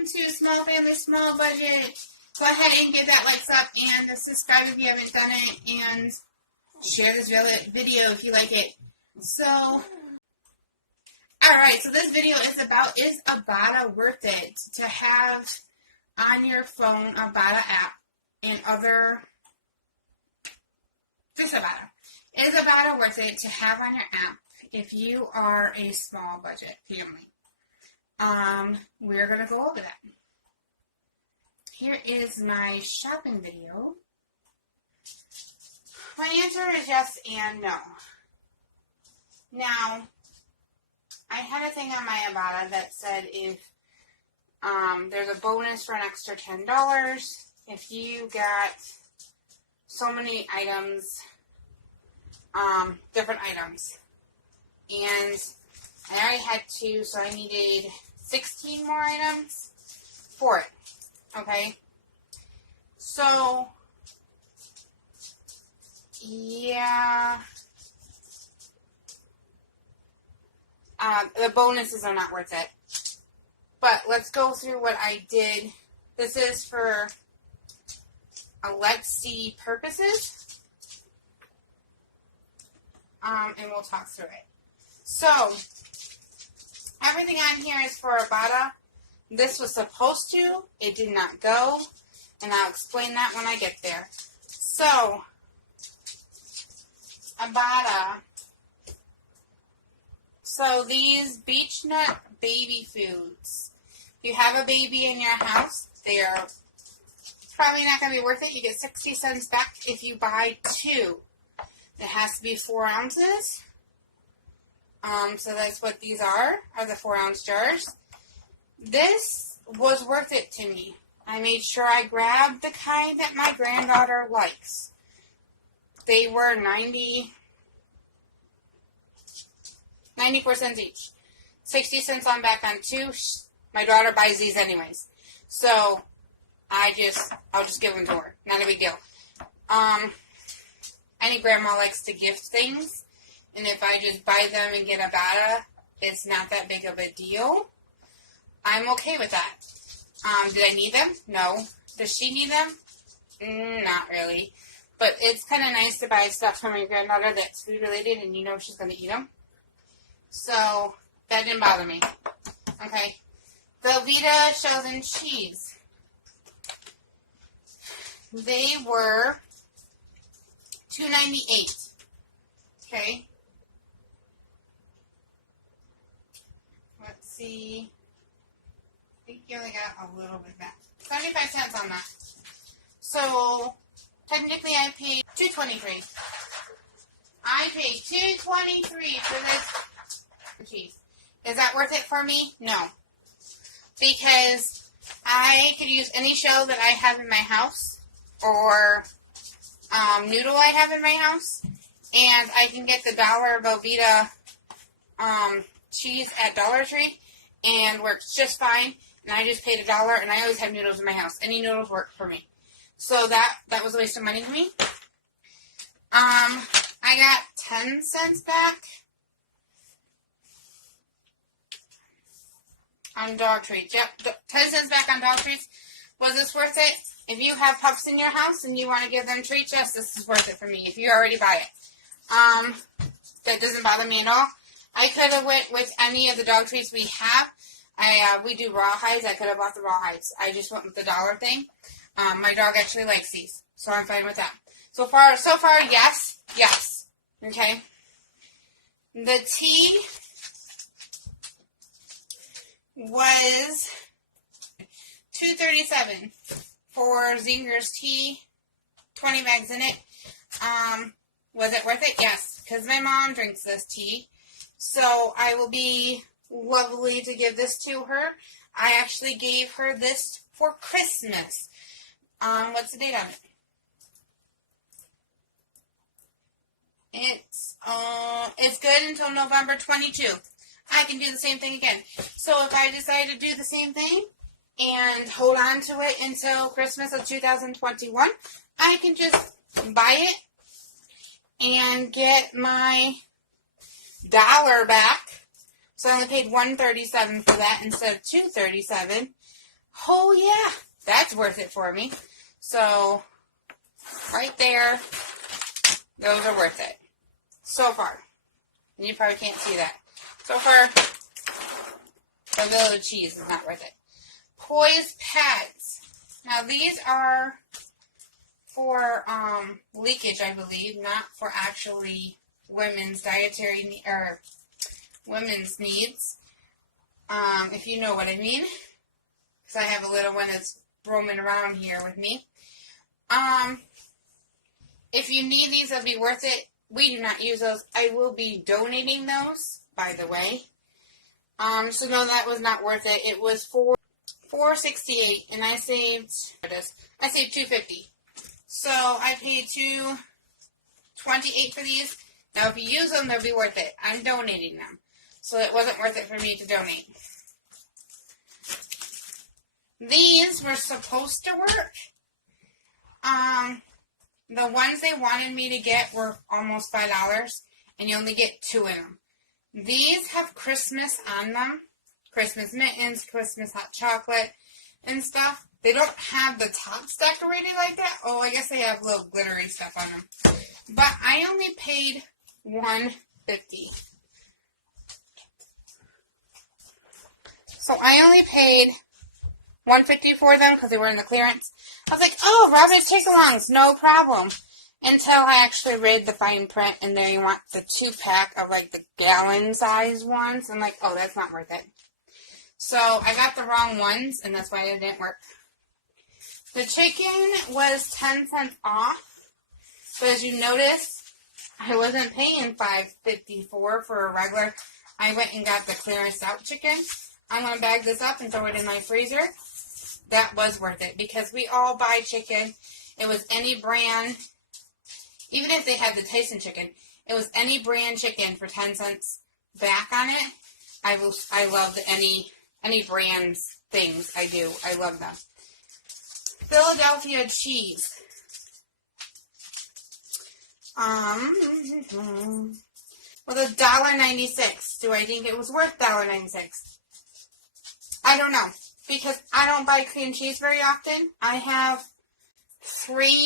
welcome to Small Family, Small Budget. Go ahead and get that likes up and subscribe if you haven't done it, and share this video if you like it. So, alright, so this video is about, is Ibotta worth it to have on your phone, Ibotta app, and other, just Ibotta. Is Ibotta worth it to have on your app if you are a small budget family? We're going to go over that. Here is my shopping video. My answer is yes and no. Now, I had a thing on my Ibotta that said if there's a bonus for an extra $10 if you got so many items, different items. And I already had 2, so I needed 16 more items for it. Okay? So, yeah. The bonuses are not worth it. But let's go through what I did. This is for let's see purposes. And we'll talk through it. So, everything on here is for Ibotta. This was supposed to. It did not go. And I'll explain that when I get there. So, Ibotta. So, these Beechnut baby foods. If you have a baby in your house, they are probably not going to be worth it. You get 60 cents back if you buy 2. It has to be 4 ounces. So that's what these are the 4-ounce jars. This was worth it to me. I made sure I grabbed the kind that my granddaughter likes. They were 94 cents each. 60 cents on back on 2. My daughter buys these anyways. So, I'll just give them to her. Not a big deal. Any grandma likes to gift things. And if I just buy them and get Ibotta, it's not that big of a deal. I'm okay with that. Did I need them? No. Does she need them? Not really. But it's kind of nice to buy stuff from your granddaughter that's food related and you know she's going to eat them. So, that didn't bother me. Okay. The Velveeta shells and cheese. They were $2.98. Okay. Let's see. I think you only got a little bit back. 75 cents on that. So, technically I paid $2.23. I paid $2.23 for this cheese. Is that worth it for me? No. Because I could use any shell that I have in my house or noodle I have in my house, and I can get the $1 Velveeta cheese at Dollar Tree and works just fine. And I just paid $1, and I always have noodles in my house. Any noodles work for me. So that was a waste of money to me. I got 10 cents back on dog treats. Yep, 10 cents back on dog treats. Was this worth it? If you have pups in your house and you want to give them treats, yes, this is worth it for me. If you already buy it. That doesn't bother me at all. I could have went with any of the dog treats we have. We do rawhides. I could have bought the rawhides. I just went with the $1 thing. My dog actually likes these, so I'm fine with that. So far, yes. Okay. The tea was $2.37 for Zinger's tea, 20 bags in it. Was it worth it? Yes, because my mom drinks this tea. So I will be lovely to give this to her. I actually gave her this for Christmas. What's the date on it? It's good until November 22. I can do the same thing again. So if I decide to do the same thing and hold on to it until Christmas of 2021, I can just buy it and get my $1 back. So I only paid $1.37 for that instead of $2.37. Oh yeah, that's worth it for me. So, right there, those are worth it. So far. And you probably can't see that. So far, the little cheese is not worth it. Poised Pads. Now these are for leakage, I believe, not for actually women's dietary or women's needs. If you know what I mean. Because I have a little one that's roaming around here with me. If you need these, they'll be worth it. We do not use those. I will be donating those, by the way. So no, that was not worth it. It was $4.68, and I saved. I saved $2.50. So I paid $2.28 for these. Now, if you use them, they'll be worth it. I'm donating them, so it wasn't worth it for me to donate. These were supposed to work. The ones they wanted me to get were almost $5, and you only get 2 in them. These have Christmas on them. Christmas mittens, Christmas hot chocolate, and stuff. They don't have the tops decorated like that. Oh, I guess they have little glittery stuff on them. But I only paid $1.50. So I only paid $1.50 for them because they were in the clearance. I was like, oh, rabbit take-alongs, no problem. Until I actually read the fine print, and there you want the 2-pack of like the gallon size ones. I'm like, oh, that's not worth it. So I got the wrong ones, and that's why it didn't work. The chicken was 10 cents off. But as you notice, I wasn't paying $5.54 for a regular. I went and got the clearance out chicken. I'm going to bag this up and throw it in my freezer. That was worth it because we all buy chicken. It was any brand, even if they had the Tyson chicken, it was any brand chicken for 10 cents back on it. I love any brands things. I do. I love them. Philadelphia cheese. Well, $1.96. Do I think it was worth $1.96? I don't know. Because I don't buy cream cheese very often. I have 3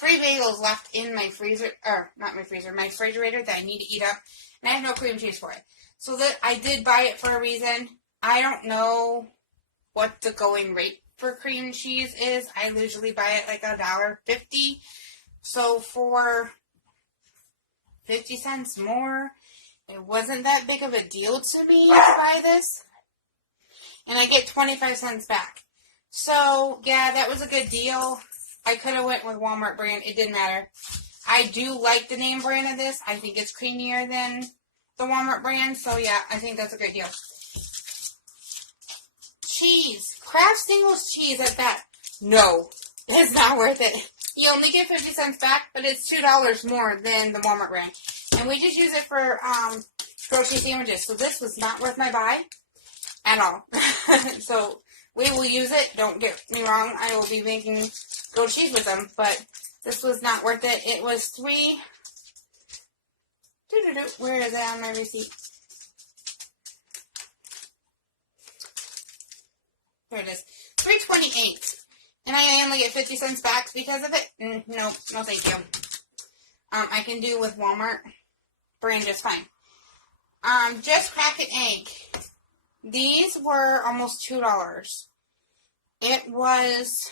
bagels left in my freezer, or not my freezer, my refrigerator that I need to eat up, and I have no cream cheese for it. So that I did buy it for a reason. I don't know what the going rate for cream cheese is. I usually buy it like $1.50. So for 50 cents more, it wasn't that big of a deal to me to buy this. And I get 25 cents back. So, yeah, that was a good deal. I could have went with Walmart brand. It didn't matter. I do like the name brand of this. I think it's creamier than the Walmart brand. So, yeah, I think that's a good deal. Cheese. Kraft Singles cheese at that. No, it's not worth it. You only get 50 cents back, but it's $2 more than the Walmart brand. And we just use it for grocery sandwiches. So this was not worth my buy at all. So we will use it. Don't get me wrong. I will be making grilled cheese with them. But this was not worth it. It was where is it on my receipt? There it is. $3.28. And I only get 50 cents back because of it? No thank you. I can do with Walmart brand just fine. Just crack an egg. These were almost $2. It was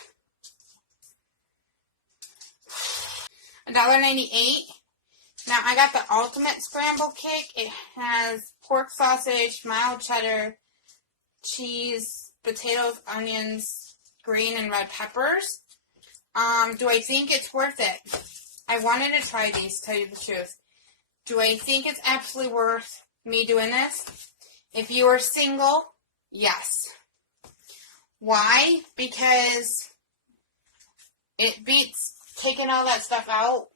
$1.98. Now, I got the ultimate scramble cake. It has pork sausage, mild cheddar, cheese, potatoes, onions, green and red peppers. Do I think it's worth it? I wanted to try these, to tell you the truth. Do I think it's absolutely worth me doing this? If you are single, yes. Why? Because it beats taking all that stuff out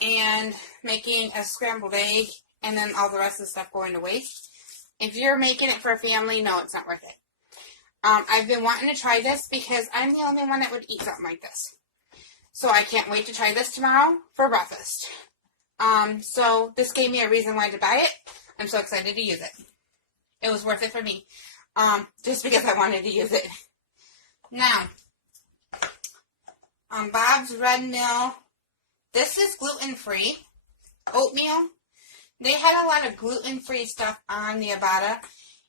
and making a scrambled egg and then all the rest of the stuff going to waste. If you're making it for a family, no, it's not worth it. I've been wanting to try this because I'm the only one that would eat something like this. So I can't wait to try this tomorrow for breakfast. So this gave me a reason why to buy it. I'm so excited to use it. It was worth it for me. Just because I wanted to use it. Now, Bob's Red Mill. This is gluten-free oatmeal. They had a lot of gluten-free stuff on the Ibotta.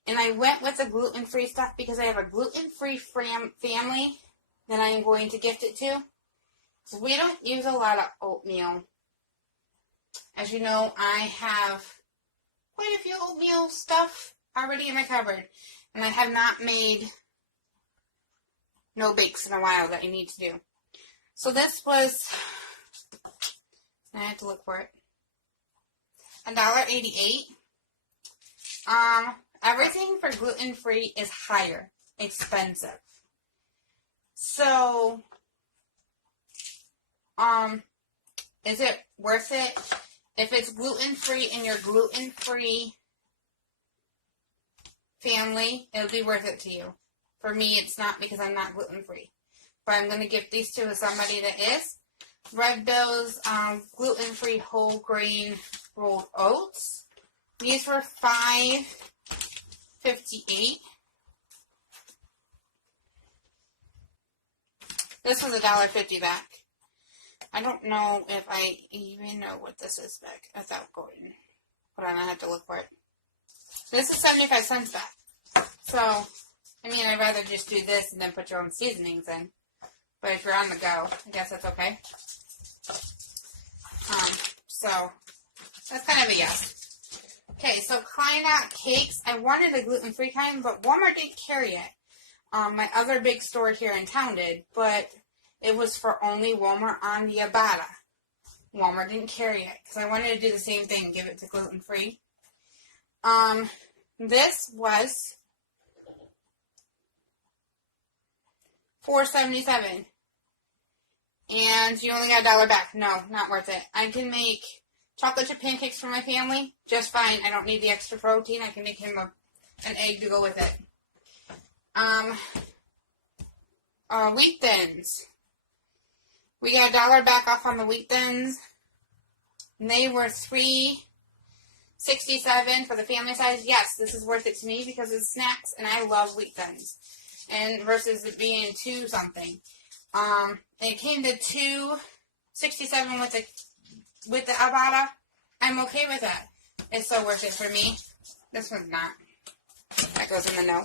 And I went with the gluten-free stuff because I have a gluten-free family that I am going to gift it to. So we don't use a lot of oatmeal. As you know, I have quite a few oatmeal stuff already in my cupboard. And I have not made no bakes in a while that I need to do. So this was, I have to look for it, $1.88. Everything for gluten-free is higher, expensive. So, is it worth it? If it's gluten-free and you're gluten-free family, it'll be worth it to you. For me, it's not because I'm not gluten-free. But I'm going to give these to somebody that is. Red Bill's gluten-free whole grain rolled oats. These were $5.58. This was $1.50 back. I don't know if I even know what this is back without going. Hold on, I have to look for it. This is 75 cents back. So, I mean, I'd rather just do this and then put your own seasonings in. But if you're on the go, I guess that's okay. So, that's kind of a yes. Okay, so Klein Out Cakes. I wanted a gluten-free kind, but Walmart didn't carry it. My other big store here in town did, but it was for only Walmart on the Ibotta. Walmart didn't carry it, because I wanted to do the same thing, give it to gluten-free. This was $4.77. And you only got $1 back. No, not worth it. I can make chocolate chip pancakes for my family just fine. I don't need the extra protein. I can make him an egg to go with it. Wheat thins. We got $1 back off on the wheat thins. And they were $3.67 for the family size. Yes, this is worth it to me because it's snacks and I love wheat thins. And versus it being $2 something. It came to $2.67 with the Ibotta. I'm okay with that. It's so worth it for me. This one's not. That goes in the no.